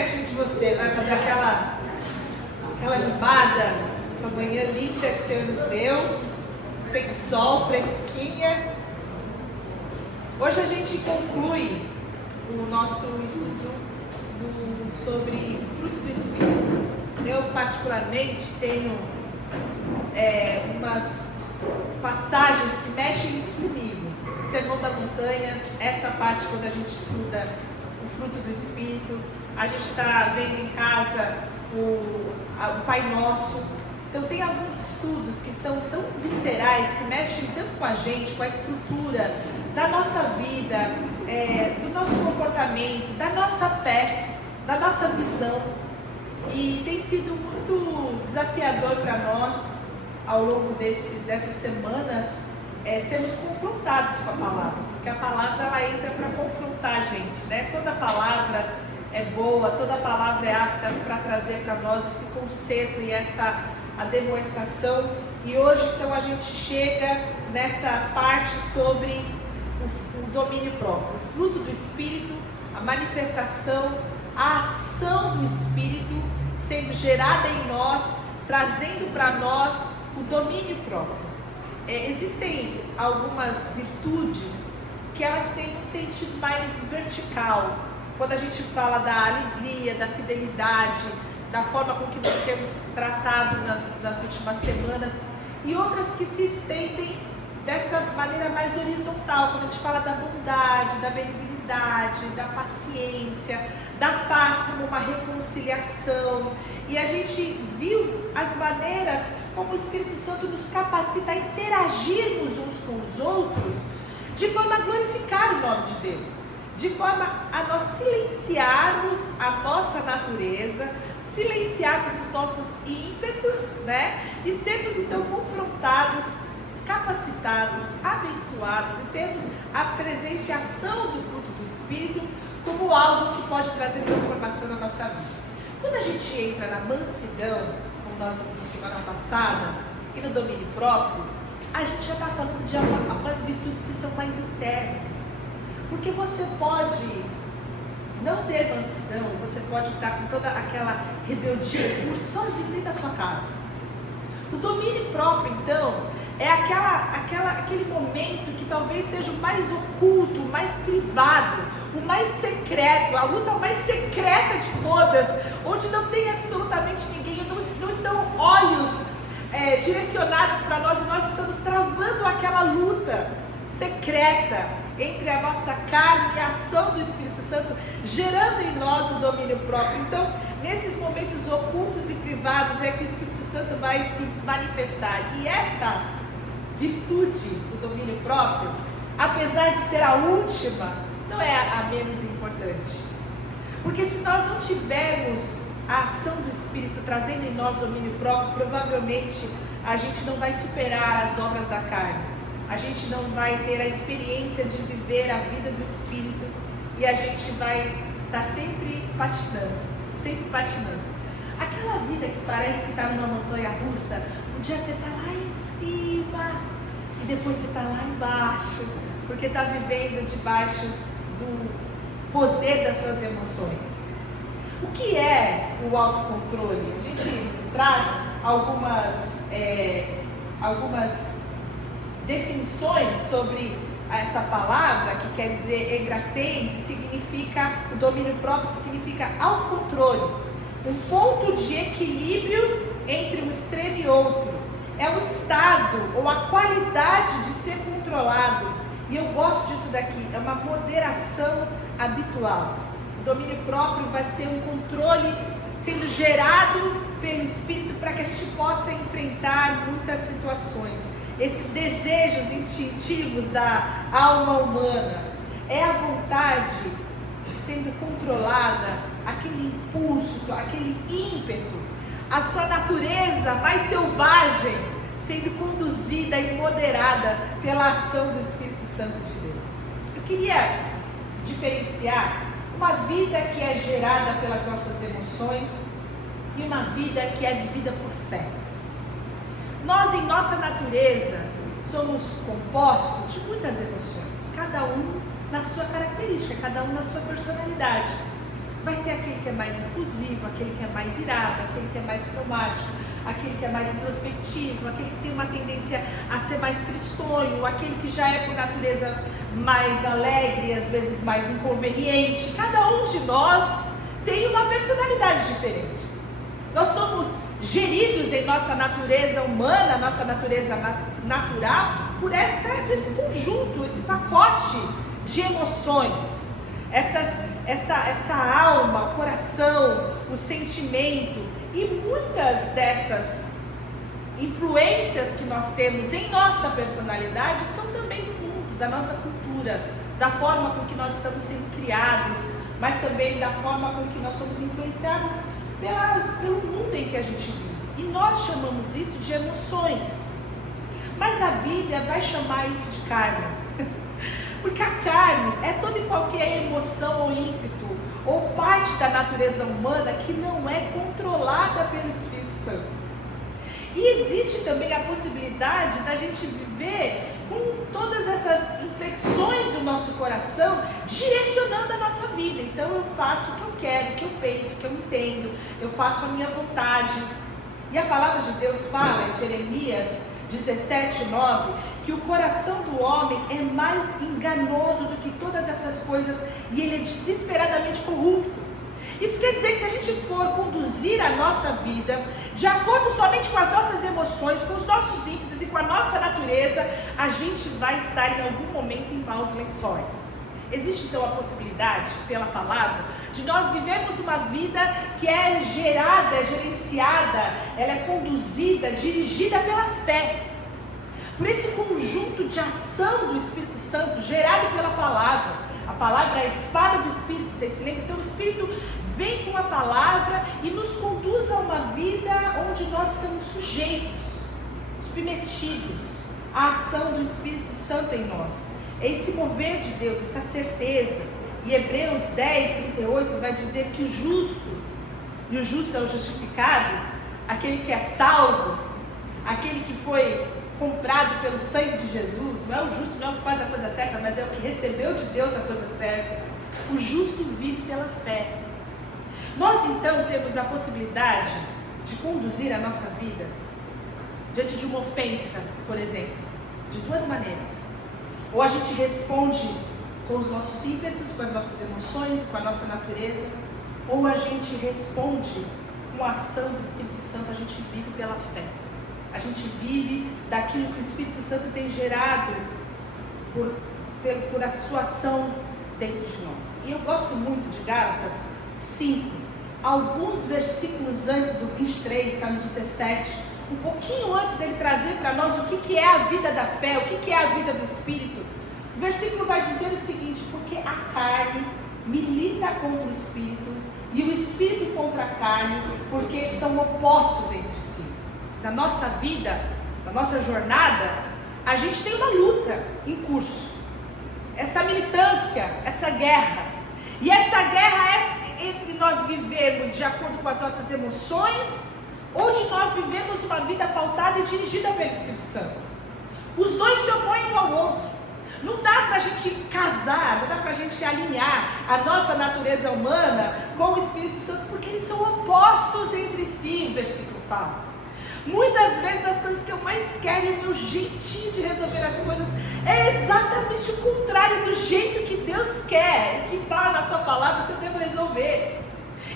pertinho de você, né? Para dar aquela animada, essa manhã linda que o Senhor nos deu, sem sol, fresquinha. Hoje a gente conclui o nosso estudo sobre o fruto do Espírito. Eu, particularmente, tenho umas passagens que mexem muito comigo. O Sermão da Montanha, essa parte quando a gente estuda o fruto do Espírito. A gente está vendo em casa o Pai Nosso. Então tem alguns estudos que são tão viscerais, que mexem tanto com a gente, com a estrutura da nossa vida, do nosso comportamento, da nossa fé, da nossa visão. E tem sido muito desafiador para nós, ao longo dessas semanas, sermos confrontados com a palavra, porque a palavra ela entra para confrontar a gente, né? Toda palavra é boa, toda palavra é apta para trazer para nós esse conserto e a demonstração. E hoje então a gente chega nessa parte sobre o domínio próprio, o fruto do Espírito, a manifestação, a ação do Espírito sendo gerada em nós, trazendo para nós o domínio próprio. Existem algumas virtudes que elas têm um sentido mais vertical, quando a gente fala da alegria, da fidelidade, da forma com que nós temos tratado nas últimas semanas, e outras que se estendem dessa maneira mais horizontal, quando a gente fala da bondade, da benignidade, da paciência, da paz como uma reconciliação. E a gente viu as maneiras como o Espírito Santo nos capacita a interagirmos uns com os outros, de forma a glorificar o nome de Deus, de forma a nós silenciarmos a nossa natureza, silenciarmos os nossos ímpetos, né? E sermos então confrontados, capacitados, abençoados e termos a presenciação do fruto do Espírito como algo que pode trazer transformação na nossa vida. Quando a gente entra na mansidão, como nós vimos na semana passada, e no domínio próprio, a gente já está falando de algumas virtudes que são mais internas. Porque você pode não ter mansidão, você pode estar com toda aquela rebeldia por sozinho dentro da sua casa. O domínio próprio, então, é aquele momento que talvez seja o mais oculto, o mais privado, o mais secreto, a luta mais secreta de todas, onde não tem absolutamente ninguém, não estão olhos direcionados para nós, e nós estamos travando aquela luta secreta entre a nossa carne e a ação do Espírito Santo, gerando em nós o domínio próprio. Então, nesses momentos ocultos e privados é que o Espírito Santo vai se manifestar. E essa virtude do domínio próprio, apesar de ser a última, não é a menos importante. Porque se nós não tivermos a ação do Espírito trazendo em nós domínio próprio, provavelmente a gente não vai superar as obras da carne. A gente não vai ter a experiência de viver a vida do Espírito, e a gente vai estar sempre patinando, sempre patinando. Aquela vida que parece que está numa montanha russa, um dia você está lá em cima e depois você está lá embaixo, porque está vivendo debaixo do poder das suas emoções. O que é o autocontrole? A gente traz algumas definições sobre essa palavra, que quer dizer egratez, significa, o domínio próprio significa autocontrole, um ponto de equilíbrio entre um extremo e outro, é o estado ou a qualidade de ser controlado, e eu gosto disso daqui, é uma moderação habitual. O domínio próprio vai ser um controle sendo gerado pelo Espírito para que a gente possa enfrentar muitas situações. Esses desejos instintivos da alma humana, é a vontade sendo controlada, aquele impulso, aquele ímpeto, a sua natureza mais selvagem sendo conduzida e moderada pela ação do Espírito Santo de Deus. Eu queria diferenciar uma vida que é gerada pelas nossas emoções e uma vida que é vivida por fé. Nós, em nossa natureza, somos compostos de muitas emoções, cada um na sua característica, cada um na sua personalidade. Vai ter aquele que é mais efusivo, aquele que é mais irado, aquele que é mais fleumático, aquele que é mais introspectivo, aquele que tem uma tendência a ser mais tristonho, aquele que já é por natureza mais alegre, às vezes mais inconveniente. Cada um de nós tem uma personalidade diferente. Nós somos geridos em nossa natureza humana, nossa natureza natural, por esse conjunto, esse pacote de emoções. Essa alma, o coração, o sentimento e muitas dessas influências que nós temos em nossa personalidade são também do mundo, da nossa cultura, da forma com que nós estamos sendo criados, mas também da forma com que nós somos influenciados pelo mundo em que a gente vive. E nós chamamos isso de emoções, mas a Bíblia vai chamar isso de carne. Porque a carne é toda e qualquer emoção ou ímpeto, ou parte da natureza humana que não é controlada pelo Espírito Santo. E existe também a possibilidade da gente viver com todas essas infecções do nosso coração direcionando a nossa vida. Então eu faço o que eu quero, o que eu penso, o que eu entendo, eu faço a minha vontade. E a palavra de Deus fala em Jeremias 17:9, que o coração do homem é mais enganoso do que todas essas coisas e ele é desesperadamente corrupto. Isso quer dizer que se a gente for conduzir a nossa vida de acordo somente com as nossas emoções, com os nossos ímpetos e com a nossa natureza, a gente vai estar em algum momento em maus lençóis. Existe então a possibilidade, pela palavra, de nós vivermos uma vida que é gerada, é gerenciada, ela é conduzida, dirigida pela fé. Por esse conjunto de ação do Espírito Santo, gerado pela palavra. A palavra é a espada do Espírito, vocês se lembram? Então o Espírito vem com a palavra e nos conduz a uma vida onde nós estamos sujeitos, submetidos à ação do Espírito Santo em nós. É esse mover de Deus, essa certeza. E Hebreus 10:38 vai dizer que o justo, e o justo é o justificado, aquele que é salvo, aquele que foi comprado pelo sangue de Jesus, não é o justo, não é o que faz a coisa certa, mas é o que recebeu de Deus a coisa certa. O justo vive pela fé. Nós então temos a possibilidade de conduzir a nossa vida diante de uma ofensa, por exemplo, de duas maneiras. Ou a gente responde com os nossos ímpetos, com as nossas emoções, com a nossa natureza, ou a gente responde com a ação do Espírito Santo, a gente vive pela fé. A gente vive daquilo que o Espírito Santo tem gerado por a sua ação dentro de nós. E eu gosto muito de Gálatas 5, alguns versículos antes do 23, está no 17, um pouquinho antes dele trazer para nós o que é a vida da fé, o que é a vida do Espírito. O versículo vai dizer o seguinte: porque a carne milita contra o Espírito e o Espírito contra a carne, porque são opostos entre si. Na nossa vida, na nossa jornada, a gente tem uma luta em curso, essa militância, essa guerra. E essa guerra é entre nós vivermos de acordo com as nossas emoções ou de nós vivemos uma vida pautada e dirigida pelo Espírito Santo. Os dois se opõem um ao outro. Não dá para a gente casar, não dá para a gente alinhar a nossa natureza humana com o Espírito Santo, porque eles são opostos entre si, o versículo fala. Muitas vezes as coisas que eu mais quero e o meu jeitinho de resolver as coisas é exatamente o contrário do jeito que Deus quer, que fala na sua palavra que eu devo resolver.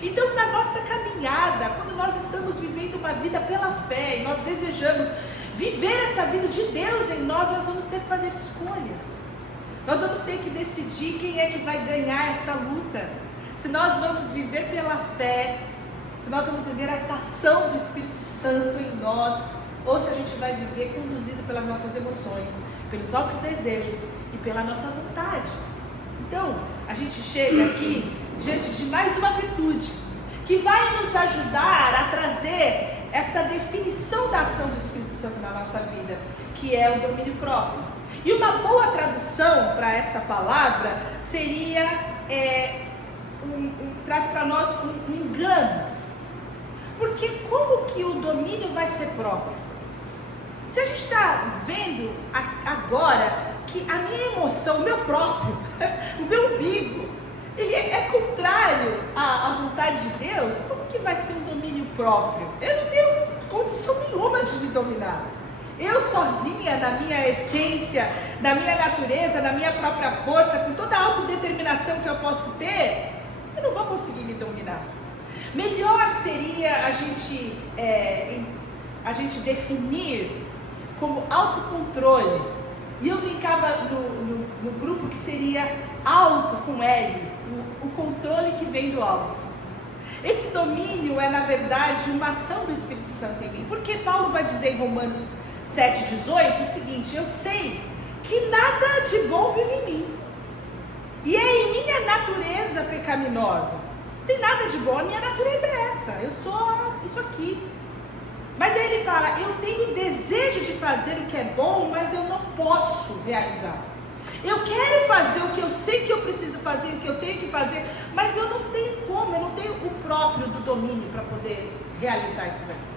Então, na nossa caminhada, quando nós estamos vivendo uma vida pela fé e nós desejamos viver essa vida de Deus em nós, nós vamos ter que fazer escolhas. Nós vamos ter que decidir quem é que vai ganhar essa luta. Se nós vamos viver pela fé, se nós vamos viver essa ação do Espírito Santo em nós, ou se a gente vai viver conduzido pelas nossas emoções, pelos nossos desejos e pela nossa vontade. Então, a gente chega aqui diante de mais uma virtude que vai nos ajudar a trazer essa definição da ação do Espírito Santo na nossa vida, que é o domínio próprio. E uma boa tradução para essa palavra seria, traz para nós um engano. Porque como que o domínio vai ser próprio? Se a gente está vendo agora que a minha emoção, o meu próprio, o meu umbigo, ele é contrário à vontade de Deus, como que vai ser um domínio próprio? Eu não tenho condição nenhuma de me dominar. Eu sozinha, na minha essência, na minha natureza, na minha própria força, com toda a autodeterminação que eu posso ter, eu não vou conseguir me dominar. Melhor seria a gente definir como autocontrole. E eu brincava no grupo que seria auto com L, o controle que vem do alto. Esse domínio é, na verdade, uma ação do Espírito Santo em mim. Porque Paulo vai dizer em Romanos 7,18 o seguinte: eu sei que nada de bom vive em mim, e é em minha natureza pecaminosa. Não tem nada de bom, a minha natureza é essa, eu sou isso aqui. Mas aí ele fala, eu tenho desejo de fazer o que é bom, mas eu não posso realizar. Eu quero fazer o que eu sei que eu preciso fazer, o que eu tenho que fazer, mas eu não tenho como, eu não tenho o próprio do domínio para poder realizar isso daqui.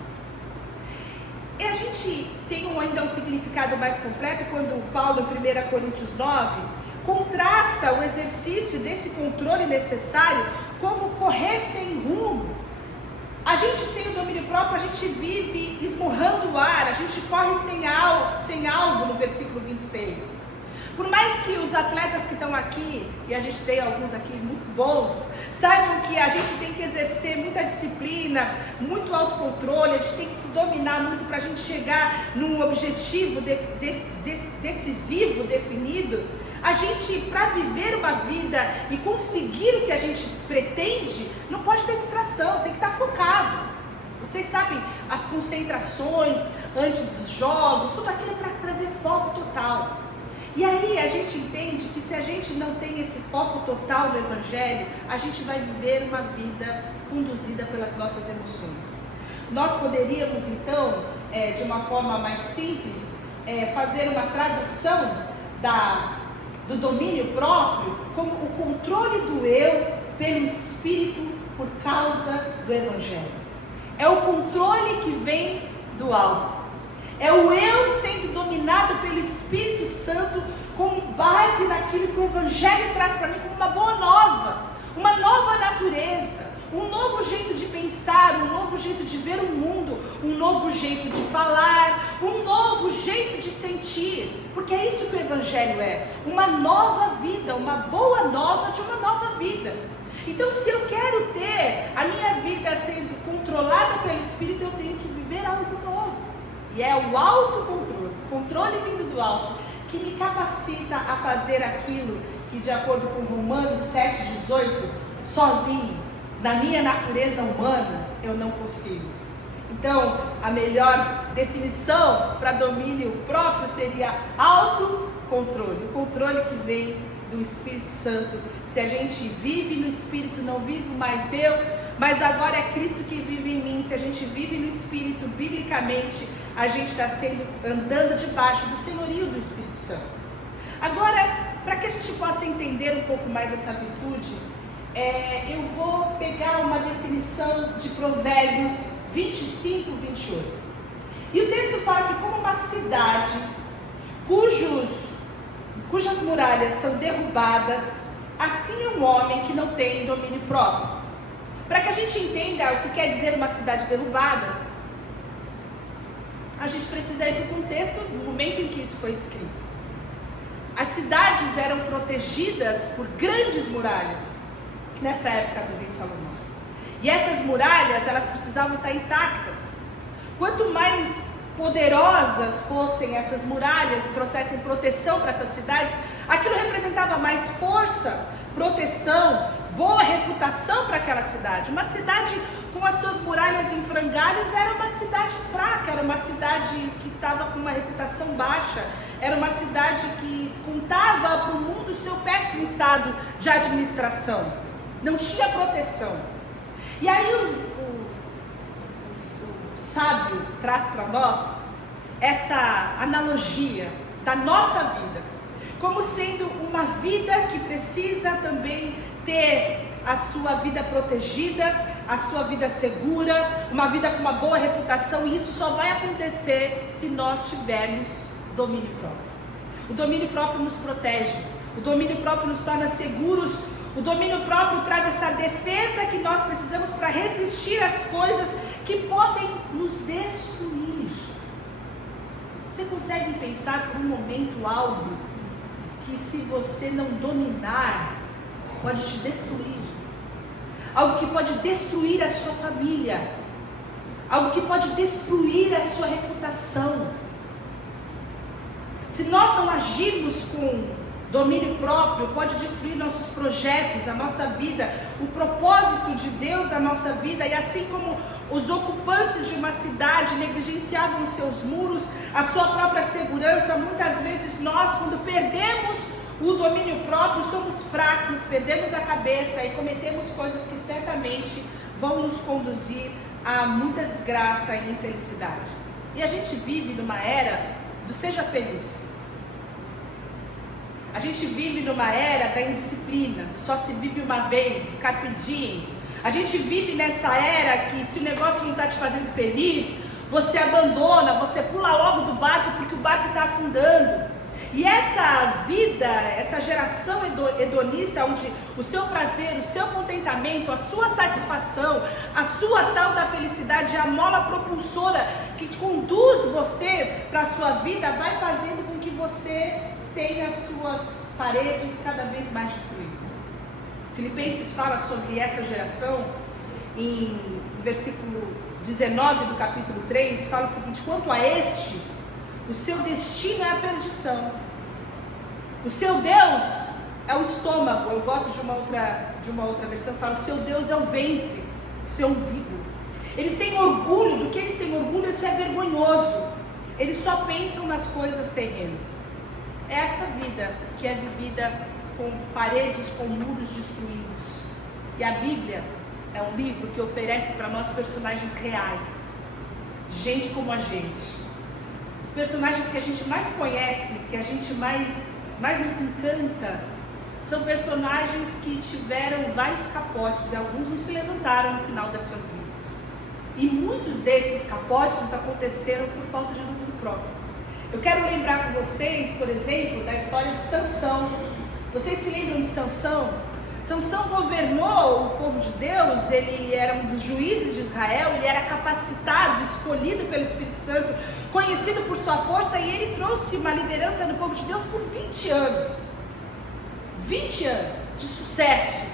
E a gente tem ainda um significado mais completo quando Paulo, em 1 Coríntios 9, contrasta o exercício desse controle necessário como correr sem rumo. A gente sem o domínio próprio, a gente vive esmurrando o ar, a gente corre sem alvo no versículo 26. Por mais que os atletas que estão aqui, e a gente tem alguns aqui muito bons, saibam que a gente tem que exercer muita disciplina, muito autocontrole, a gente tem que se dominar muito para a gente chegar num objetivo decisivo, definido. A gente, para viver uma vida e conseguir o que a gente pretende, não pode ter distração, tem que estar focado. Vocês sabem, as concentrações antes dos jogos, tudo aquilo para trazer foco total. E aí a gente entende que se a gente não tem esse foco total no Evangelho, a gente vai viver uma vida conduzida pelas nossas emoções. Nós poderíamos então, de uma forma mais simples, fazer uma tradução do domínio próprio como o controle do eu pelo Espírito por causa do Evangelho. É o controle que vem do alto. É o eu sendo dominado pelo Espírito Santo com base naquilo que o Evangelho traz para mim como uma boa nova, uma nova natureza, um novo jeito de pensar, um novo jeito de ver o mundo, um novo jeito de falar, um novo jeito de sentir, porque é isso que o Evangelho é, uma nova vida, uma boa nova de uma nova vida. Então, se eu quero ter a minha vida sendo controlada pelo Espírito, eu tenho que viver algo novo. E é o autocontrole, controle vindo do alto, que me capacita a fazer aquilo que, de acordo com Romanos 7,18, sozinho, na minha natureza humana, eu não consigo. Então, a melhor definição para domínio próprio seria autocontrole, o controle que vem do Espírito Santo. Se a gente vive no Espírito, não vivo mais eu, mas agora é Cristo que vive em mim. Se a gente vive no Espírito, biblicamente, a gente está andando debaixo do senhorio do Espírito Santo. Agora, para que a gente possa entender um pouco mais essa virtude, eu vou pegar uma definição de Provérbios 25, 28. E o texto fala que como uma cidade cujas muralhas são derrubadas, assim é um homem que não tem domínio próprio. Para que a gente entenda o que quer dizer uma cidade derrubada, a gente precisa ir para o contexto do momento em que isso foi escrito. As cidades eram protegidas por grandes muralhas nessa época do rei Salomão. E essas muralhas, elas precisavam estar intactas. Quanto mais poderosas fossem essas muralhas e trouxessem proteção para essas cidades, aquilo representava mais força, proteção, boa reputação para aquela cidade. Uma cidade com as suas muralhas em frangalhos era uma cidade fraca, era uma cidade que estava com uma reputação baixa, era uma cidade que contava para o mundo o seu péssimo estado de administração, não tinha proteção. E aí o sábio traz para nós essa analogia da nossa vida, como sendo uma vida que precisa também ter a sua vida protegida, a sua vida segura, uma vida com uma boa reputação, e isso só vai acontecer se nós tivermos domínio próprio. O domínio próprio nos protege, o domínio próprio nos torna seguros, O domínio próprio traz essa defesa que nós precisamos para resistir às coisas que podem nos destruir. Você consegue pensar por um momento algo que, se você não dominar, pode te destruir? Algo que pode destruir a sua família, algo que pode destruir a sua reputação. Se nós não agirmos com domínio próprio, pode destruir nossos projetos, a nossa vida, o propósito de Deus na nossa vida. E assim como os ocupantes de uma cidade negligenciavam os seus muros, a sua própria segurança, muitas vezes nós, quando perdemos o domínio próprio, somos fracos, perdemos a cabeça e cometemos coisas que certamente vão nos conduzir a muita desgraça e infelicidade. E a gente vive numa era do seja feliz. A gente vive numa era da indisciplina, do só se vive uma vez, do carpe diem. A gente vive nessa era que, se o negócio não está te fazendo feliz, você abandona, você pula logo do barco porque o barco está afundando. E essa vida, essa geração hedonista, onde o seu prazer, o seu contentamento, a sua satisfação, a sua tal da felicidade, a mola propulsora que conduz você para a sua vida, vai fazendo com que você tenha as suas paredes cada vez mais destruídas. Filipenses fala sobre essa geração, em versículo 19 do capítulo 3, fala o seguinte: quanto a estes, o seu destino é a perdição. O seu Deus é o estômago. Eu gosto de uma outra versão que fala: o seu Deus é o ventre, o seu umbigo. Eles têm orgulho, do que eles têm orgulho, isso é vergonhoso. Eles só pensam nas coisas terrenas. É essa vida que é vivida com paredes, com muros destruídos. E a Bíblia é um livro que oferece para nós personagens reais, gente como a gente. Os personagens que a gente mais conhece, que a gente mais nos encanta, são personagens que tiveram vários capotes, e alguns não se levantaram no final das suas vidas. E muitos desses capotes aconteceram por falta de domínio próprio. Eu quero lembrar com vocês, por exemplo, da história de Sansão. Vocês se lembram de Sansão? Sansão governou o povo de Deus, ele era um dos juízes de Israel, ele era capacitado, escolhido pelo Espírito Santo, conhecido por sua força, e ele trouxe uma liderança no povo de Deus por 20 anos. 20 anos de sucesso,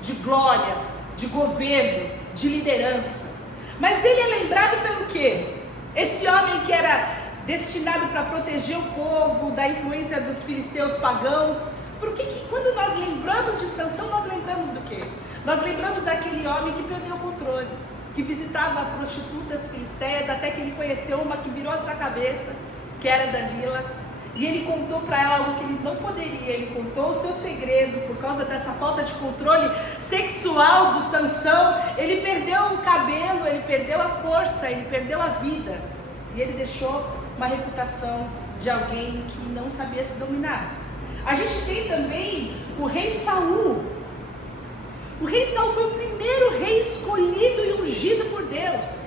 de glória, de governo, de liderança. Mas ele é lembrado pelo quê? Esse homem que era destinado para proteger o povo da influência dos filisteus pagãos. Porque quando nós lembramos de Sansão, nós lembramos do quê? Nós lembramos daquele homem que perdeu o controle, que visitava prostitutas filisteias, até que ele conheceu uma que virou a sua cabeça, que era Dalila, e ele contou para ela algo que ele não poderia. Ele contou o seu segredo. Por causa dessa falta de controle sexual do Sansão, ele perdeu o cabelo, ele perdeu a força, ele perdeu a vida, e ele deixou uma reputação de alguém que não sabia se dominar. A gente tem também o rei Saul. O rei Saul foi o primeiro rei escolhido e ungido por Deus.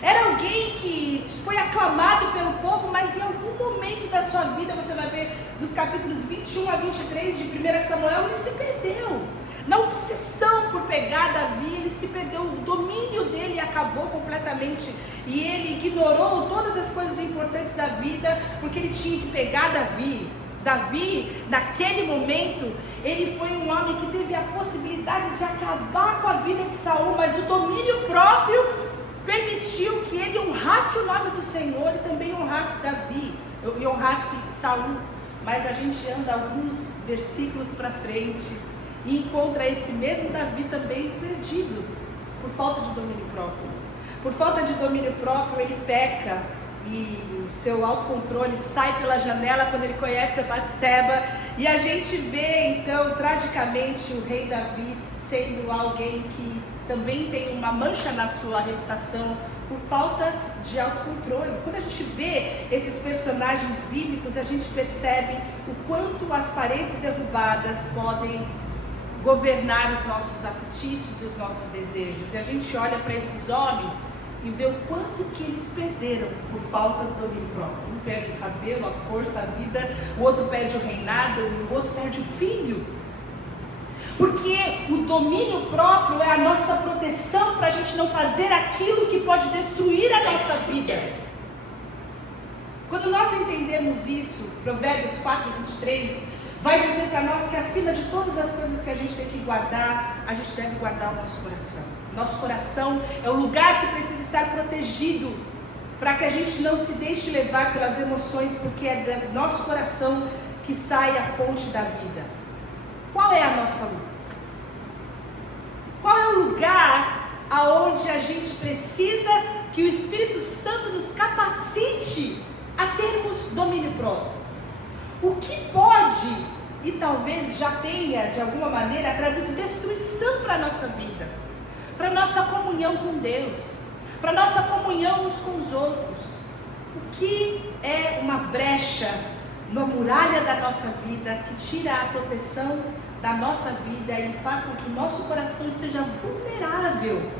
Era alguém que foi aclamado pelo povo, mas em algum momento da sua vida, você vai ver dos capítulos 21 a 23 de 1 Samuel, ele se perdeu. Na obsessão por pegar Davi, ele se perdeu, o domínio dele acabou completamente, e ele ignorou todas as coisas importantes da vida, porque ele tinha que pegar Davi. Davi, naquele momento, ele foi um homem que teve a possibilidade de acabar com a vida de Saul, mas o domínio próprio permitiu que ele honrasse o nome do Senhor e também honrasse Davi, e honrasse Saul. Mas a gente anda alguns versículos para frente e encontra esse mesmo Davi também perdido, por falta de domínio próprio. Por falta de domínio próprio, ele peca, e o seu autocontrole sai pela janela quando ele conhece a Batseba. E a gente vê então tragicamente o rei Davi sendo alguém que também tem uma mancha na sua reputação por falta de autocontrole. Quando a gente vê esses personagens bíblicos, a gente percebe o quanto as paredes derrubadas podem governar os nossos apetites e os nossos desejos. E a gente olha para esses homens e vê o quanto que eles perderam por falta do domínio próprio. Um perde o cabelo, a força, a vida, o outro perde o reinado e o outro perde o filho. Porque o domínio próprio é a nossa proteção para a gente não fazer aquilo que pode destruir a nossa vida. Quando nós entendemos isso, Provérbios 4:23, vai dizer para nós que acima de todas as coisas que a gente tem que guardar, a gente deve guardar o nosso coração. Nosso coração é o lugar que precisa estar protegido, para que a gente não se deixe levar pelas emoções, porque é do nosso coração que sai a fonte da vida. Qual é a nossa luta? Qual é o lugar aonde a gente precisa que o Espírito Santo nos capacite a termos domínio próprio? O que pode, e talvez já tenha de alguma maneira trazido destruição para a nossa vida, para a nossa comunhão com Deus, para a nossa comunhão uns com os outros? O que é uma brecha na muralha da nossa vida que tira a proteção da nossa vida e faz com que o nosso coração esteja vulnerável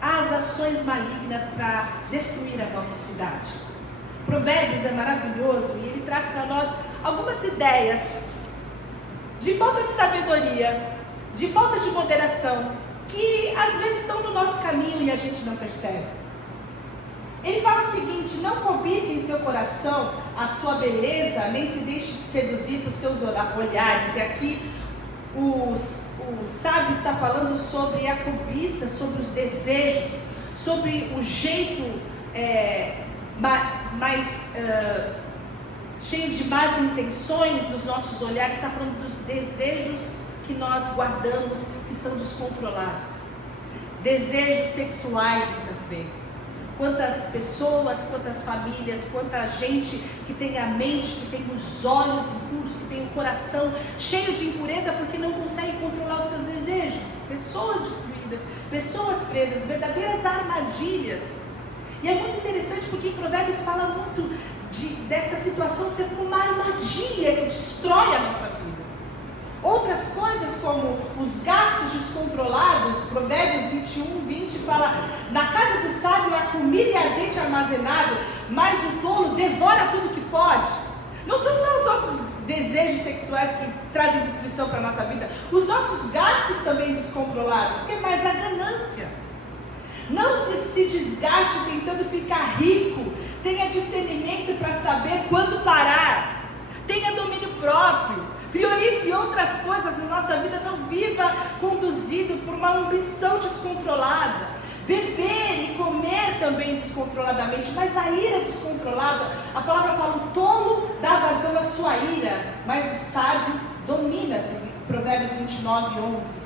às ações malignas para destruir a nossa cidade? Provérbios é maravilhoso e ele traz para nós algumas ideias de falta de sabedoria, de falta de moderação, que às vezes estão no nosso caminho e a gente não percebe. Ele fala o seguinte: não cobice em seu coração a sua beleza, nem se deixe seduzir por seus olhares. E aqui o sábio está falando sobre a cobiça, sobre os desejos, sobre o jeito mais cheio de más intenções dos nossos olhares. Está falando dos desejos que nós guardamos, que são descontrolados. Desejos sexuais, muitas vezes. Quantas pessoas, quantas famílias, quanta gente que tem a mente, que tem os olhos impuros, que tem o coração cheio de impureza porque não consegue controlar os seus desejos. Pessoas destruídas, pessoas presas, verdadeiras armadilhas. E é muito interessante porque em Provérbios fala muito dessa situação ser como uma armadilha que destrói a nossa vida. Outras coisas como os gastos descontrolados, Provérbios 21:20 fala: na casa do sábio há comida e azeite armazenado, mas o tolo devora tudo que pode. Não são só os nossos desejos sexuais que trazem destruição para a nossa vida, os nossos gastos também descontrolados, que é mais a ganância. Não se desgaste tentando ficar rico, tenha discernimento para saber quando parar, tenha domínio próprio. Priorize outras coisas na nossa vida, não viva conduzido por uma ambição descontrolada. Beber e comer também descontroladamente, mas a ira descontrolada, a palavra fala: o tolo dá vazão à sua ira, mas o sábio domina-se. Provérbios 29:11.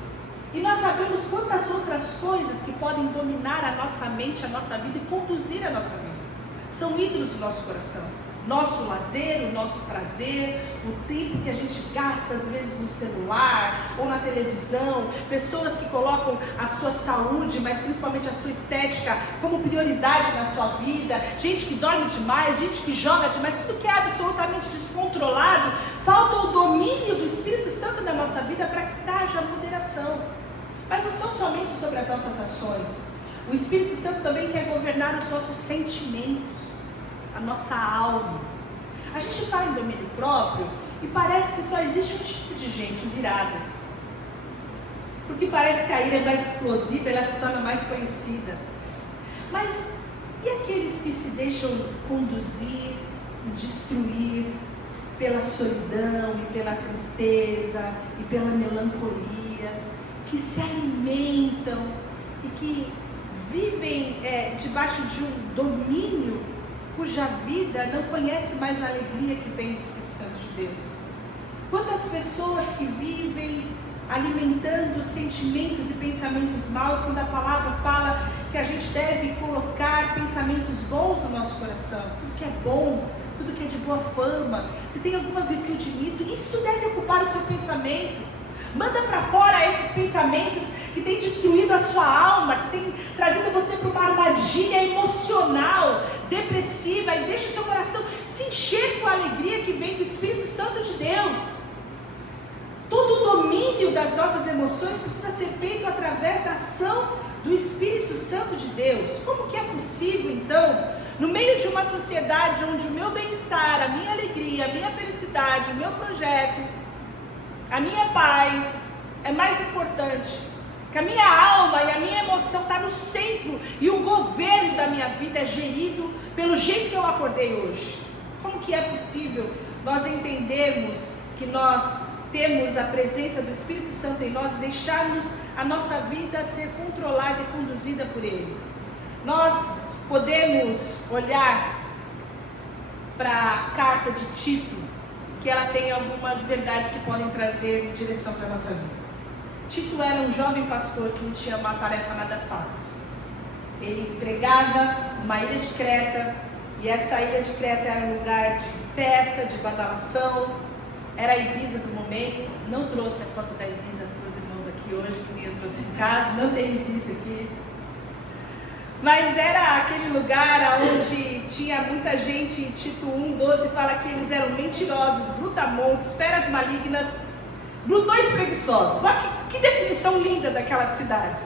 E nós sabemos quantas outras coisas que podem dominar a nossa mente, a nossa vida e conduzir a nossa vida. São ídolos do nosso coração. Nosso lazer, o nosso prazer, o tempo que a gente gasta às vezes no celular ou na televisão, pessoas que colocam a sua saúde, mas principalmente a sua estética como prioridade na sua vida, gente que dorme demais, gente que joga demais, tudo que é absolutamente descontrolado. Falta o domínio do Espírito Santo na nossa vida para que haja moderação. Mas não são somente sobre as nossas ações. O Espírito Santo também quer governar os nossos sentimentos, a nossa alma. A gente fala em domínio próprio e parece que só existe um tipo de gente, os irados. Porque parece que a ira é mais explosiva, ela se torna mais conhecida. Mas e aqueles que se deixam conduzir e destruir pela solidão e pela tristeza e pela melancolia, que se alimentam e que vivem debaixo de um domínio cuja vida não conhece mais a alegria que vem do Espírito Santo de Deus? Quantas pessoas que vivem alimentando sentimentos e pensamentos maus, quando a palavra fala que a gente deve colocar pensamentos bons no nosso coração, tudo que é bom, tudo que é de boa fama, se tem alguma virtude nisso, isso deve ocupar o seu pensamento. Manda para fora esses pensamentos que têm destruído a sua alma, que têm trazido você para uma armadilha emocional, depressiva, e deixa o seu coração se encher com a alegria que vem do Espírito Santo de Deus. Todo o domínio das nossas emoções precisa ser feito através da ação do Espírito Santo de Deus. Como que é possível, então, no meio de uma sociedade onde o meu bem-estar, a minha alegria, a minha felicidade, o meu projeto, a minha paz, é mais importante, que a minha alma e a minha emoção está no centro e o governo da minha vida é gerido pelo jeito que eu acordei hoje. Como que é possível nós entendermos que nós temos a presença do Espírito Santo em nós e deixarmos a nossa vida ser controlada e conduzida por Ele? Nós podemos olhar para a carta de Tito, que ela tem algumas verdades que podem trazer direção para a nossa vida. Tito era um jovem pastor que não tinha uma tarefa nada fácil. Ele pregava numa ilha de Creta, e essa ilha de Creta era um lugar de festa, de badalação, era a Ibiza do momento. Não trouxe a foto da Ibiza para os irmãos aqui hoje, que nem eu trouxe em casa, não tem Ibiza aqui. Mas era aquele lugar onde tinha muita gente. Tito 1:12 fala que eles eram mentirosos, brutamontes, feras malignas, glutões preguiçosos. Olha que definição linda daquela cidade.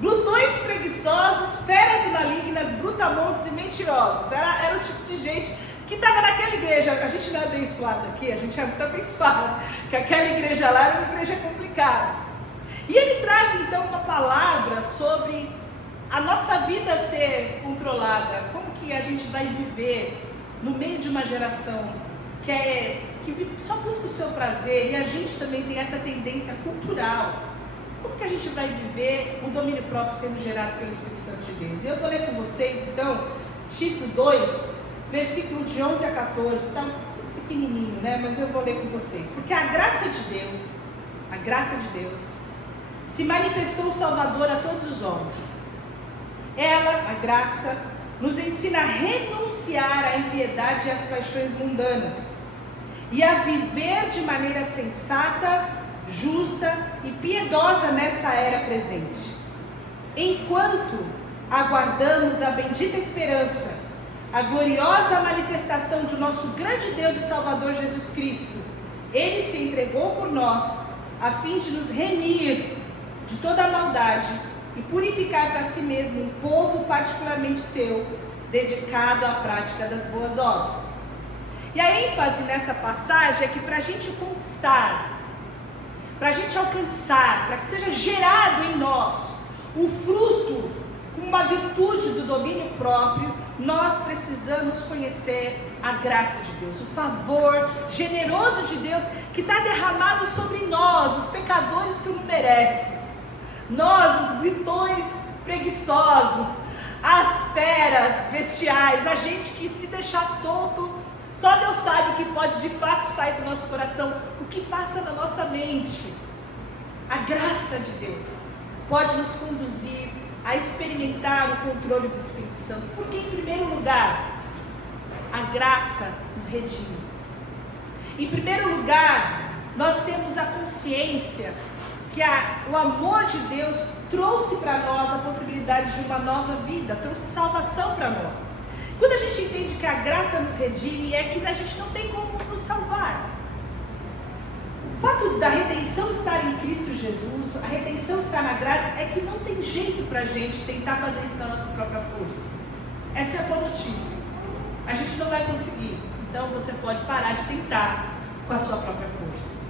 Glutões preguiçosos, feras malignas, brutamontes e mentirosos. Era o tipo de gente que estava naquela igreja. A gente não é abençoado aqui, a gente é muito abençoado, que aquela igreja lá era uma igreja complicada. E ele traz então uma palavra sobre a nossa vida ser controlada, como que a gente vai viver no meio de uma geração que só busca o seu prazer, e a gente também tem essa tendência cultural. Como que a gente vai viver o domínio próprio sendo gerado pelo Espírito Santo de Deus? E eu vou ler com vocês então Tito 2, versículo de 11 a 14, está pequenininho, né? Mas eu vou ler com vocês. Porque a graça de Deus, se manifestou Salvador a todos os homens. Ela, a graça, nos ensina a renunciar à impiedade e às paixões mundanas, e a viver de maneira sensata, justa e piedosa nessa era presente, enquanto aguardamos a bendita esperança, a gloriosa manifestação de nosso grande Deus e Salvador Jesus Cristo. Ele se entregou por nós, a fim de nos remir de toda a maldade e purificar para si mesmo um povo particularmente seu, dedicado à prática das boas obras. E a ênfase nessa passagem é que para a gente conquistar, para a gente alcançar, para que seja gerado em nós o fruto com uma virtude do domínio próprio, nós precisamos conhecer a graça de Deus, o favor generoso de Deus que está derramado sobre nós, os pecadores que o não merecem. Nós, os glutões preguiçosos, as feras bestiais, a gente que se deixar solto, só Deus sabe o que pode de fato sair do nosso coração, o que passa na nossa mente. A graça de Deus pode nos conduzir a experimentar o controle do Espírito Santo, porque em primeiro lugar, a graça nos redime. Em primeiro lugar, nós temos a consciência que o amor de Deus trouxe para nós a possibilidade de uma nova vida, trouxe salvação para nós. Quando a gente entende que a graça nos redime, é que a gente não tem como nos salvar. O fato da redenção estar em Cristo Jesus, a redenção estar na graça, é que não tem jeito para a gente tentar fazer isso na nossa própria força. Essa é a boa notícia. A gente não vai conseguir, então você pode parar de tentar com a sua própria força.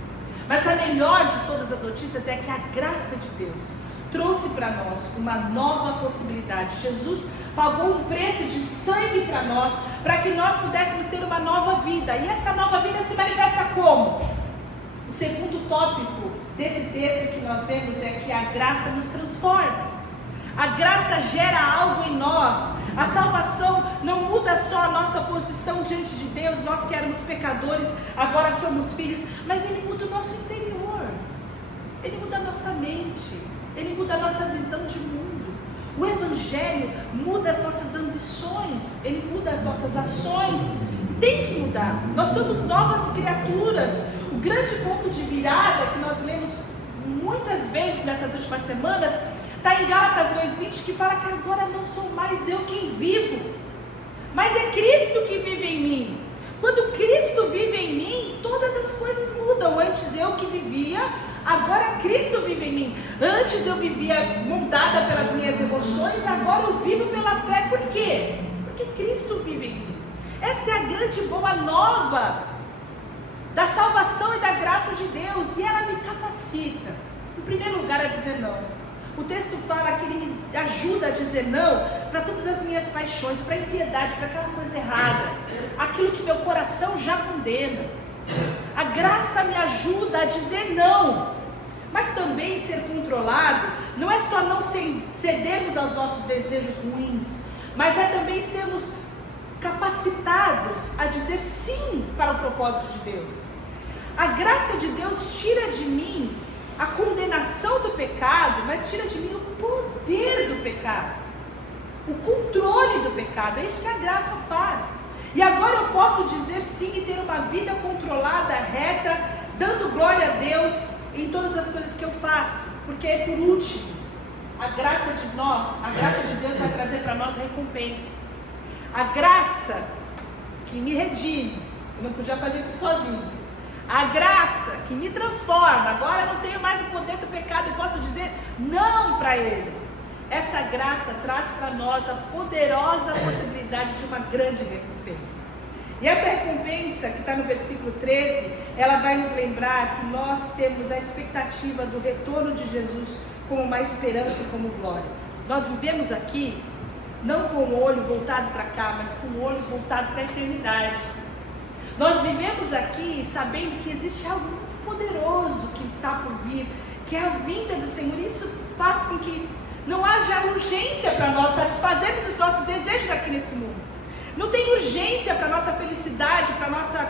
Mas a melhor de todas as notícias é que a graça de Deus trouxe para nós uma nova possibilidade. Jesus pagou um preço de sangue para nós, para que nós pudéssemos ter uma nova vida. E essa nova vida se manifesta como? O segundo tópico desse texto que nós vemos é que a graça nos transforma. A graça gera algo em nós. A salvação não muda só a nossa posição diante de Deus, nós que éramos pecadores, agora somos filhos, mas Ele muda o nosso interior, Ele muda a nossa mente, Ele muda a nossa visão de mundo. O Evangelho muda as nossas ambições, Ele muda as nossas ações. Tem que mudar, nós somos novas criaturas. O grande ponto de virada que nós lemos muitas vezes nessas últimas semanas está em Gálatas 2:20, que fala que agora não sou mais eu quem vivo, mas é Cristo que vive em mim. Quando Cristo vive em mim, todas as coisas mudam. Antes eu que vivia, agora Cristo vive em mim. Antes eu vivia moldada pelas minhas emoções, agora eu vivo pela fé. Por quê? Porque Cristo vive em mim. Essa é a grande boa nova da salvação e da graça de Deus, e ela me capacita, em primeiro lugar, a dizer não. O texto fala que Ele me ajuda a dizer não para todas as minhas paixões, para a impiedade, para aquela coisa errada, aquilo que meu coração já condena. A graça me ajuda a dizer não, mas também ser controlado não é só não cedermos aos nossos desejos ruins, mas é também sermos capacitados a dizer sim para o propósito de Deus. A graça de Deus tira de mim a condenação do pecado, mas tira de mim o poder do pecado, o controle do pecado. É isso que a graça faz. E agora eu posso dizer sim e ter uma vida controlada, reta, dando glória a Deus em todas as coisas que eu faço, porque por último, a graça de Deus vai trazer para nós recompensa. A graça que me redime, eu não podia fazer isso sozinho. A graça que me transforma, agora eu não tenho mais o poder do pecado, eu posso dizer não para ele. Essa graça traz para nós a poderosa possibilidade de uma grande recompensa. E essa recompensa que está no versículo 13, ela vai nos lembrar que nós temos a expectativa do retorno de Jesus como uma esperança e como glória. Nós vivemos aqui não com o olho voltado para cá, mas com o olho voltado para a eternidade. Nós vivemos aqui sabendo que existe algo muito poderoso que está por vir, que é a vinda do Senhor. Isso faz com que não haja urgência para nós satisfazermos os nossos desejos aqui nesse mundo. Não tem urgência para a nossa felicidade, para a nossa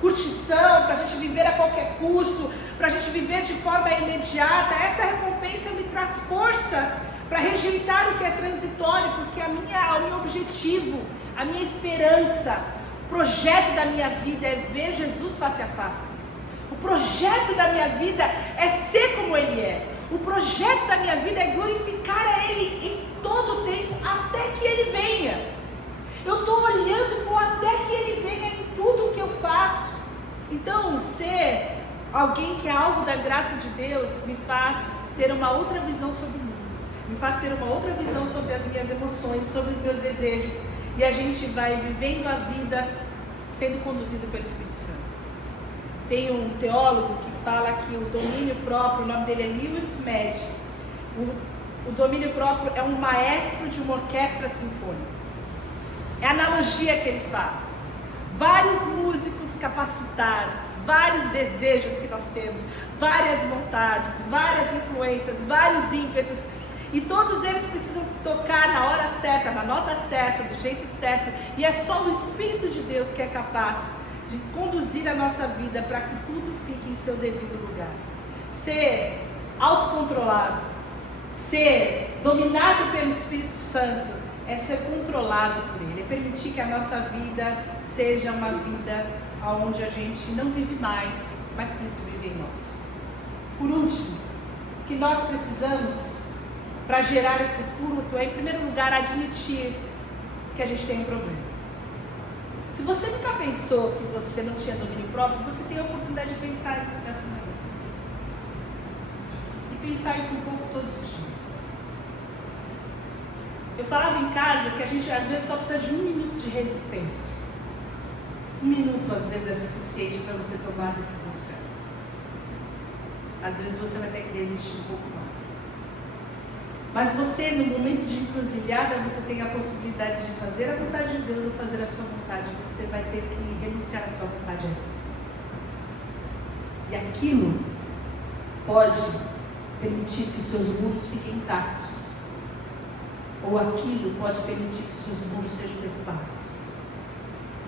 curtição, para a gente viver a qualquer custo, para a gente viver de forma imediata. Essa recompensa me traz força para rejeitar o que é transitório, porque o meu objetivo, a minha esperança, o projeto da minha vida é ver Jesus face a face. O projeto da minha vida é ser como Ele é. O projeto da minha vida é glorificar a Ele em todo o tempo, até que Ele venha. Eu estou olhando para até que Ele venha em tudo o que eu faço. Então, ser alguém que é alvo da graça de Deus me faz ter uma outra visão sobre o mundo. Me faz ter uma outra visão sobre as minhas emoções, sobre os meus desejos. E a gente vai vivendo a vida sendo conduzido pelo Espírito Santo. Tem um teólogo que fala que o domínio próprio, o nome dele é Lewis Med. O domínio próprio é um maestro de uma orquestra sinfônica. É a analogia que ele faz. Vários músicos capacitados, vários desejos que nós temos, várias vontades, várias influências, vários ímpetos. E todos eles precisam se tocar na hora certa, na nota certa, do jeito certo. E é só o Espírito de Deus que é capaz de conduzir a nossa vida para que tudo fique em seu devido lugar. Ser autocontrolado, ser dominado pelo Espírito Santo, é ser controlado por Ele, é permitir que a nossa vida seja uma vida onde a gente não vive mais, mas Cristo vive em nós. Por último, o que nós precisamos para gerar esse fruto é, em primeiro lugar, admitir que a gente tem um problema. Se você nunca pensou que você não tinha domínio próprio, você tem a oportunidade de pensar isso nessa manhã. E pensar isso um pouco todos os dias. Eu falava em casa que a gente às vezes só precisa de 1 minuto de resistência. 1 minuto às vezes é suficiente para você tomar a decisão certa. Às vezes você vai ter que resistir um pouco mais. Mas você, no momento de encruzilhada, você tem a possibilidade de fazer a vontade de Deus ou fazer a sua vontade. Você vai ter que renunciar à sua vontade. E aquilo pode permitir que os seus muros fiquem intactos. Ou aquilo pode permitir que os seus muros sejam derrubados.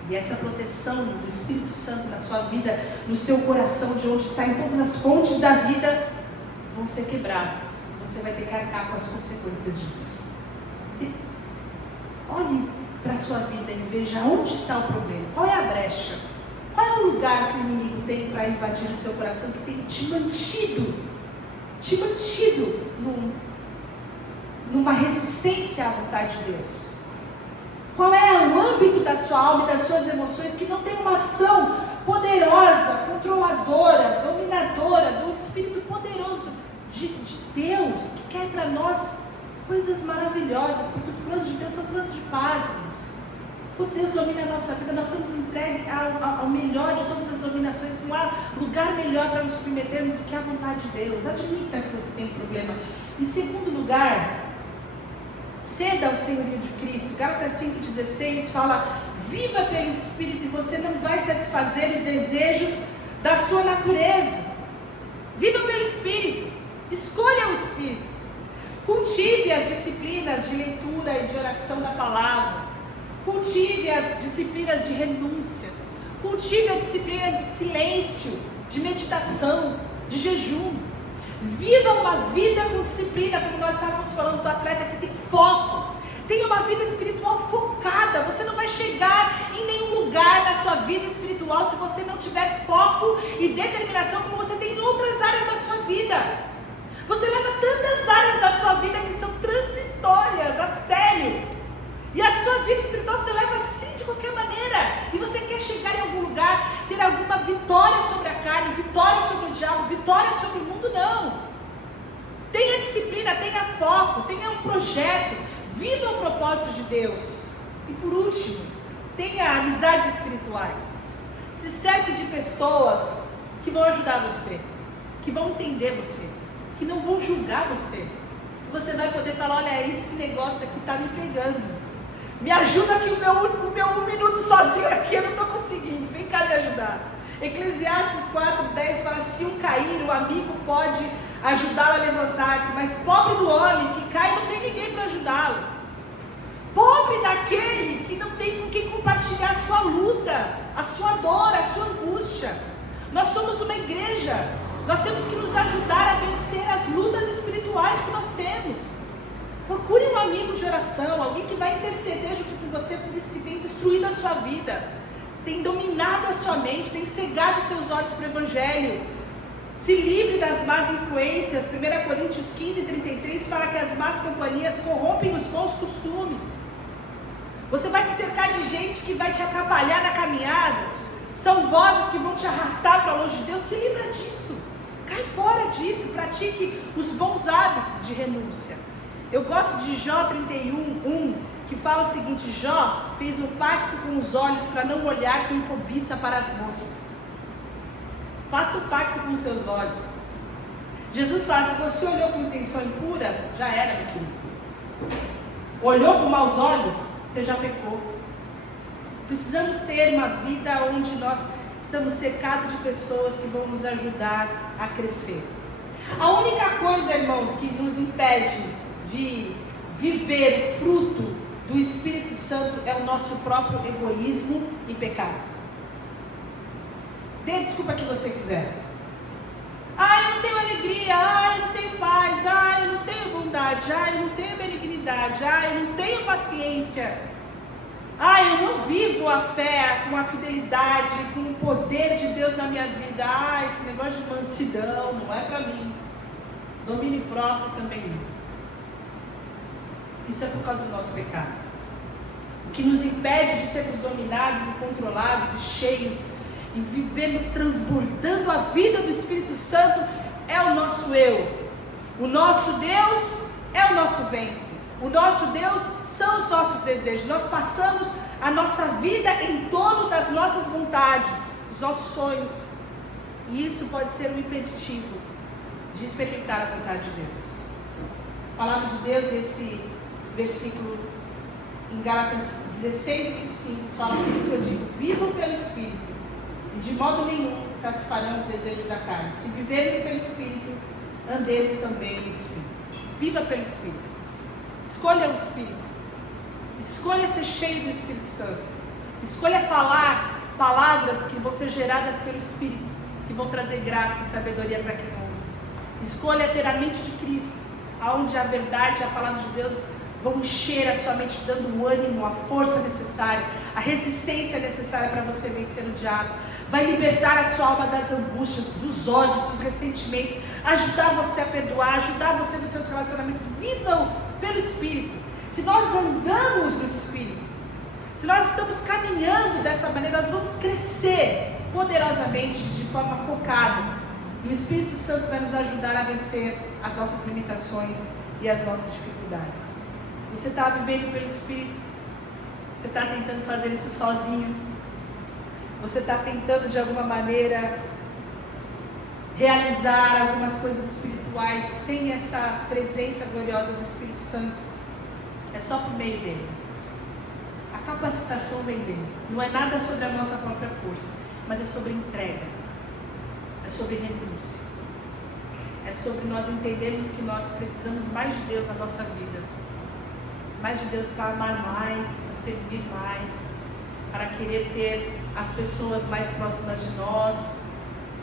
E essa proteção do Espírito Santo na sua vida, no seu coração, de onde saem todas as fontes da vida, vão ser quebradas. Você vai ter que arcar com as consequências disso. Olhe para a sua vida e veja onde está o problema. Qual é a brecha? Qual é o lugar que o inimigo tem para invadir o seu coração, que tem te mantido numa resistência à vontade de Deus? Qual é o âmbito da sua alma e das suas emoções que não tem uma ação poderosa, controladora, dominadora, do Espírito poderoso de Deus, que quer para nós coisas maravilhosas, porque os planos de Deus são planos de paz, irmãos. O Deus domina a nossa vida, nós estamos entregues ao melhor de todas as dominações. Não há lugar melhor para nos submetermos do que a vontade de Deus. Admita que você tem problema. Em segundo lugar, ceda ao senhorio de Cristo. Gálatas 5,16 fala: viva pelo Espírito e você não vai satisfazer os desejos da sua natureza. Viva pelo Espírito, escolha o Espírito, cultive as disciplinas de leitura e de oração da palavra, cultive as disciplinas de renúncia, cultive a disciplina de silêncio, de meditação, de jejum. Viva uma vida com disciplina, como nós estávamos falando do atleta que tem foco. Tenha uma vida espiritual focada. Você não vai chegar em nenhum lugar na sua vida espiritual se você não tiver foco e determinação como você tem em outras áreas da sua vida. Você leva tantas áreas da sua vida que são transitórias, a sério. E a sua vida espiritual você leva assim de qualquer maneira. E você quer chegar em algum lugar, ter alguma vitória sobre a carne, vitória sobre o diabo, vitória sobre o mundo, não. Tenha disciplina, tenha foco, tenha um projeto. Viva o propósito de Deus. E por último, tenha amizades espirituais. Se cerque de pessoas que vão ajudar você, que vão entender você, que não vão julgar você. Que você vai poder falar: olha, esse negócio aqui está me pegando. Me ajuda aqui, o meu 1 minuto sozinho aqui, eu não estou conseguindo. Vem cá me ajudar. Eclesiastes 4:10 fala: se um cair, o amigo pode ajudá-lo a levantar-se, mas pobre do homem que cai, não tem ninguém para ajudá-lo. Pobre daquele que não tem com quem compartilhar a sua luta, a sua dor, a sua angústia. Nós somos uma igreja, nós temos que nos ajudar a vencer as lutas espirituais que nós temos. Procure um amigo de oração, alguém que vai interceder junto com você por isso que tem destruído a sua vida, tem dominado a sua mente, tem cegado os seus olhos para o Evangelho. Se livre das más influências. 1 Coríntios 15:33 fala que as más companhias corrompem os bons costumes. Você vai se cercar de gente que vai te atrapalhar na caminhada, são vozes que vão te arrastar para longe de Deus. Se livra disso, cai fora disso, pratique os bons hábitos de renúncia. Eu gosto de Jó 31:1, que fala o seguinte: Jó fez um pacto com os olhos para não olhar com cobiça para as moças. Faça o pacto com os seus olhos. Jesus fala: se você olhou com intenção impura, já era, meu querido. Olhou com maus olhos, você já pecou. Precisamos ter uma vida onde nós estamos cercados de pessoas que vão nos ajudar a crescer. A única coisa, irmãos, que nos impede de viver o fruto do Espírito Santo é o nosso próprio egoísmo e pecado. Dê a desculpa que você quiser. Eu não tenho alegria, eu não tenho paz, eu não tenho bondade, eu não tenho benignidade, eu não tenho paciência, eu não vivo a fé com a fidelidade, com o poder de Deus na minha vida. Esse negócio de mansidão não é para mim. Domínio próprio também não. Isso é por causa do nosso pecado. O que nos impede de sermos dominados e controlados e cheios e vivermos transbordando a vida do Espírito Santo é o nosso eu. O nosso Deus é o nosso ventre. O nosso Deus são os nossos desejos. Nós passamos a nossa vida em torno das nossas vontades, dos nossos sonhos. E isso pode ser um impeditivo de experimentar a vontade de Deus. A palavra de Deus, esse versículo em Gálatas 16:25 fala: por isso eu digo, vivam pelo Espírito, e de modo nenhum satisfarão os desejos da carne. Se vivermos pelo Espírito, andemos também no Espírito. Viva pelo Espírito. Escolha o Espírito. Escolha ser cheio do Espírito Santo. Escolha falar palavras que vão ser geradas pelo Espírito, que vão trazer graça e sabedoria para quem ouve. Escolha ter a mente de Cristo, aonde a verdade e a palavra de Deus vão encher a sua mente, dando o ânimo, a força necessária, a resistência necessária para você vencer o diabo. Vai libertar a sua alma das angústias, dos ódios, dos ressentimentos, ajudar você a perdoar, ajudar você nos seus relacionamentos. Vivam pelo Espírito. Se nós andamos no Espírito, se nós estamos caminhando dessa maneira, nós vamos crescer poderosamente, de forma focada. E o Espírito Santo vai nos ajudar a vencer as nossas limitações e as nossas dificuldades. Você está vivendo pelo Espírito? Você está tentando fazer isso sozinho? Você está tentando de alguma maneira realizar algumas coisas espirituais sem essa presença gloriosa do Espírito Santo? É só por meio dele. A capacitação vem dele. Não é nada sobre a nossa própria força, mas é sobre entrega, é sobre renúncia, é sobre nós entendermos que nós precisamos mais de Deus na nossa vida, mais de Deus para amar mais, para servir mais, para querer ter as pessoas mais próximas de nós,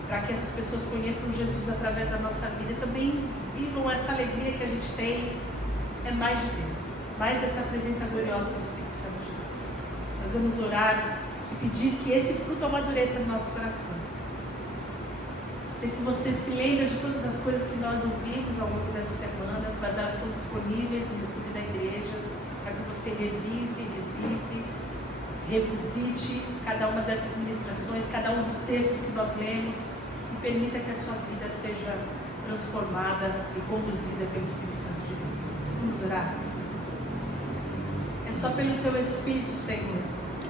para que essas pessoas conheçam Jesus através da nossa vida e também vivam essa alegria que a gente tem. É mais de Deus, mais dessa presença gloriosa do Espírito Santo de Deus. Nós vamos orar e pedir que esse fruto amadureça no nosso coração. Não sei se você se lembra de todas as coisas que nós ouvimos ao longo dessas semanas, mas elas estão disponíveis no YouTube da igreja, para que você revise, revisite cada uma dessas ministrações, cada um dos textos que nós lemos, e permita que a sua vida seja transformada e conduzida pelo Espírito Santo de Deus. Vamos orar? É só pelo Teu Espírito, Senhor,